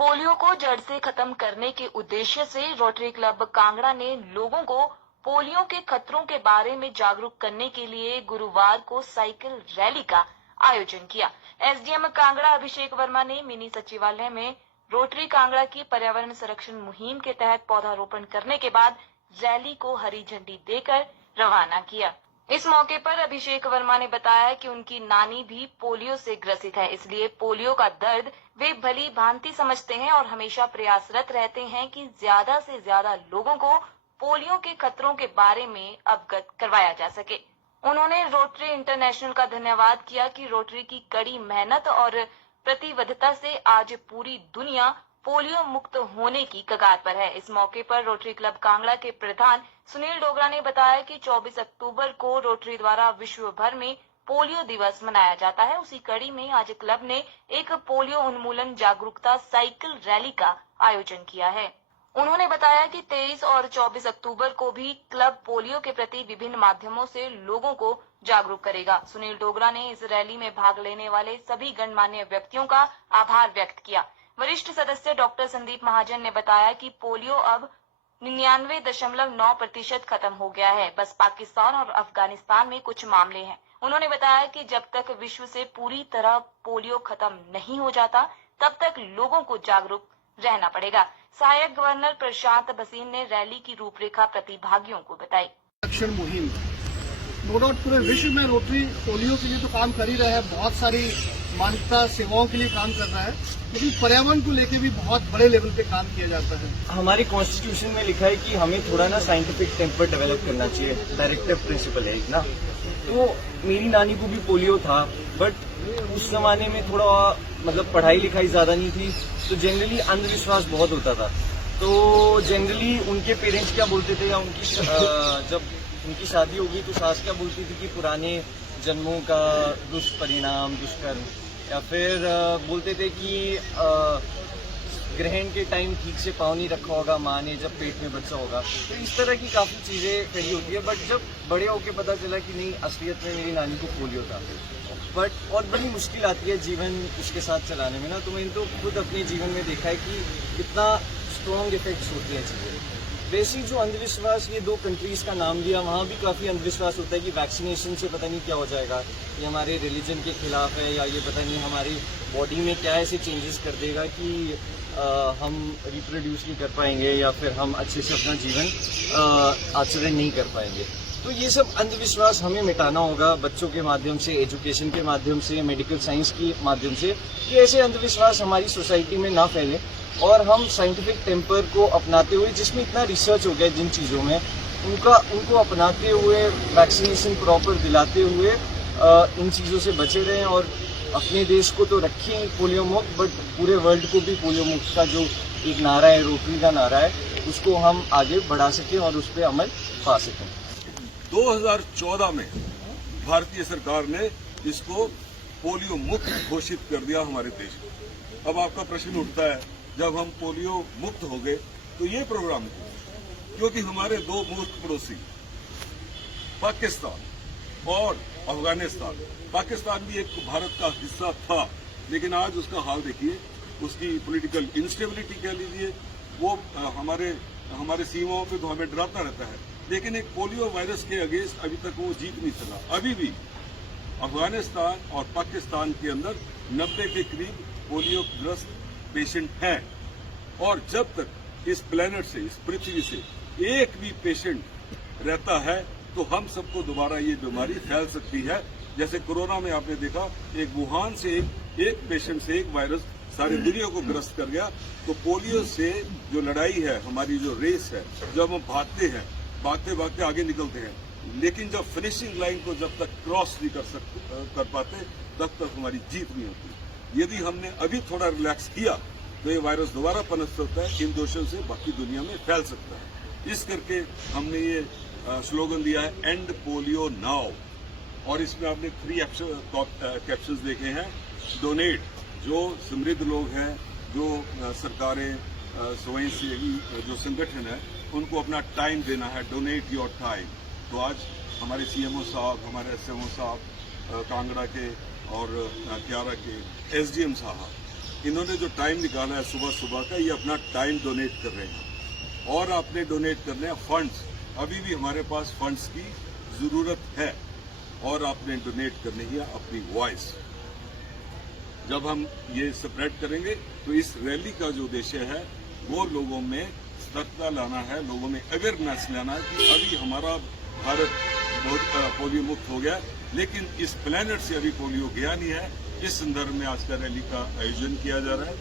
Polio को जड़ से खत्म करने के उद्देश्य से रोटरी क्लब कांगड़ा ने लोगों को पोलियो के खतरों के बारे में जागरूक करने के लिए गुरुवार को साइकिल रैली का आयोजन किया। एसडीएम कांगड़ा अभिषेक वर्मा ने मिनी सचिवालय में रोटरी कांगड़ा की पर्यावरण संरक्षण मुहिम के तहत पौधारोपण करने के बाद रैली को हरी झंडी देकर रवाना किया। इस मौके पर अभिषेक वर्मा ने बताया कि उनकी नानी भी पोलियो से ग्रसित है, इसलिए पोलियो का दर्द वे भली भांति समझते हैं और हमेशा प्रयासरत रहते हैं कि ज्यादा से ज्यादा लोगों को पोलियो के खतरों के बारे में अवगत करवाया जा सके। उन्होंने रोटरी इंटरनेशनल का धन्यवाद किया कि रोटरी की कड़ी मेहनत और प्रतिबद्धता से आज पूरी दुनिया पोलियो मुक्त होने की कगार पर है। इस मौके पर रोटरी क्लब कांगड़ा के प्रधान सुनील डोगरा ने बताया कि 24 अक्टूबर को रोटरी द्वारा विश्व भर में पोलियो दिवस मनाया जाता है। उसी कड़ी में आज क्लब ने एक पोलियो उन्मूलन जागरूकता साइकिल रैली का आयोजन किया है। उन्होंने बताया कि 23 और 24 अक्टूबर को भी क्लब पोलियो के प्रति विभिन्न माध्यमों से लोगों को जागरूक करेगा। सुनील डोगरा ने इस रैली में भाग लेने वाले सभी गणमान्य व्यक्तियों का आभार व्यक्त किया। वरिष्ठ सदस्य डॉक्टर संदीप महाजन ने बताया कि पोलियो अब 99.9% खत्म हो गया है। बस पाकिस्तान और अफगानिस्तान में कुछ मामले हैं। उन्होंने बताया कि जब तक विश्व से पूरी तरह पोलियो खत्म नहीं हो जाता, तब तक लोगों को जागरूक रहना पड़ेगा। सहायक गवर्नर प्रशांत भसीन ने रैली की रूपरेखा प्रतिभागियों को बताई। संरक्षण मुहिम नो डाउट पूरे विश्व में रोटरी पोलियो के लिए तो काम कर ही रहा है, बहुत सारी मानवता सेवाओं के लिए काम कर रहा है, लेकिन पर्यावरण को लेकर भी बहुत बड़े लेवल पे काम किया जाता है। हमारी कॉन्स्टिट्यूशन में लिखा है कि हमें थोड़ा ना साइंटिफिक टेम्पर डेवलप करना चाहिए, डायरेक्टिव प्रिंसिपल है एक ना। तो मेरी नानी को भी पोलियो था, बट उस जमाने में थोड़ा मतलब पढ़ाई लिखाई ज्यादा नहीं थी, तो जनरली अंधविश्वास बहुत होता था। तो जनरली उनके पेरेंट्स क्या बोलते थे, या उनकी जब उनकी शादी होगी तो सास क्या बोलती थी कि पुराने जन्मों का दुष्परिणाम, दुष्कर्म, या फिर बोलते थे कि ग्रहण के टाइम ठीक से पाँव नहीं रखा होगा माँ ने जब पेट में बच्चा होगा। तो इस तरह की काफी चीजें कही होती है। बट जब बड़े होके पता चला कि नहीं, असलियत में मेरी नानी को पोलियो था। बट और बड़ी मुश्किल आती है जीवन उसके साथ चलाने में ना। तो मैंने तो खुद अपने जीवन में देखा है कि कितना स्ट्रॉन्ग इफेक्ट्स होती है चीजें। बेसिक जो अंधविश्वास, ये 2 कंट्रीज का नाम लिया, वहाँ भी काफी अंधविश्वास होता है कि वैक्सीनेशन से पता नहीं क्या हो जाएगा, ये हमारे रिलीजन के खिलाफ है, या ये पता नहीं हमारी बॉडी में क्या ऐसे चेंजेस कर देगा कि हम रिप्रोड्यूस नहीं कर पाएंगे, या फिर हम अच्छे से अपना जीवन आचरण नहीं कर पाएंगे। तो ये सब अंधविश्वास हमें मिटाना होगा बच्चों के माध्यम से, एजुकेशन के माध्यम से, मेडिकल साइंस के माध्यम से, कि ऐसे अंधविश्वास हमारी सोसाइटी में ना फैले और हम साइंटिफिक टेम्पर को अपनाते हुए, जिसमें इतना रिसर्च हो गया जिन चीज़ों में, उनको अपनाते हुए, वैक्सीनेशन प्रॉपर दिलाते हुए इन चीज़ों से बचे रहें और अपने देश को तो रखें पोलियो मुक्त, बट पूरे वर्ल्ड को भी पोलियो मुक्त का जो एक नारा है, रोटरी का नारा है, उसको हम आगे बढ़ा सकें और उस पर अमल पा सकें। 2014 में भारतीय सरकार ने इसको पोलियो मुक्त घोषित कर दिया हमारे देश में। अब आपका प्रश्न उठता है, जब हम पोलियो मुक्त हो गए तो ये प्रोग्राम हुआ, क्योंकि हमारे 2 मूर्ख पड़ोसी पाकिस्तान और अफगानिस्तान, पाकिस्तान भी एक भारत का हिस्सा था, लेकिन आज उसका हाल देखिए, उसकी पॉलिटिकल इंस्टेबिलिटी कह लीजिए, वो हमारे सीमाओं पे तो हमें डराता रहता है, लेकिन एक पोलियो वायरस के अगेंस्ट अभी तक वो जीत नहीं सका। अभी भी अफगानिस्तान और पाकिस्तान के अंदर 90 के करीब पोलियो ग्रस्त पेशेंट हैं, और जब तक इस प्लेनेट से, इस पृथ्वी से एक भी पेशेंट रहता है तो हम सबको दोबारा ये बीमारी फैल सकती है। जैसे कोरोना में आपने देखा, एक वुहान से एक पेशेंट से एक वायरस सारी दुनिया को ग्रस्त कर गया। तो पोलियो से जो लड़ाई है, हमारी जो रेस है, जब हम भागते हैं, भागते भागते आगे निकलते हैं, लेकिन जब फिनिशिंग लाइन को जब तक क्रॉस नहीं कर पाते, तब तक हमारी जीत नहीं होती। यदि हमने अभी थोड़ा रिलैक्स किया तो ये वायरस दोबारा पनप सकता है, इन दोषों से बाकी दुनिया में फैल सकता है। इस करके हमने ये स्लोगन दिया है, एंड पोलियो नाउ, और इसमें आपने 3 कैप्शंस देखे हैं। डोनेट, जो समृद्ध लोग हैं, जो सरकारें, स्वयंसेवी जो संगठन है, उनको अपना टाइम देना है, डोनेट योर टाइम। तो आज हमारे सीएमओ साहब, हमारे एसएमओ साहब कांगड़ा के और क्यारा के, एसडीएम साहब, इन्होंने जो टाइम निकाला है सुबह सुबह का, ये अपना टाइम डोनेट कर रहे हैं और आपने डोनेट करने हैं फंड्स। अभी भी हमारे पास फंड्स की जरूरत है और आपने डोनेट करनी है अपनी वॉइस। जब हम ये स्प्रेड करेंगे तो इस रैली का जो उद्देश्य है वो लोगों में सतर्कता लाना है, लोगों में अवेयरनेस लाना है कि अभी हमारा भारत बहुत पोलियो मुक्त हो गया, लेकिन इस प्लेनेट से अभी पोलियो गया नहीं है। इस संदर्भ में आज का रैली का आयोजन किया जा रहा है।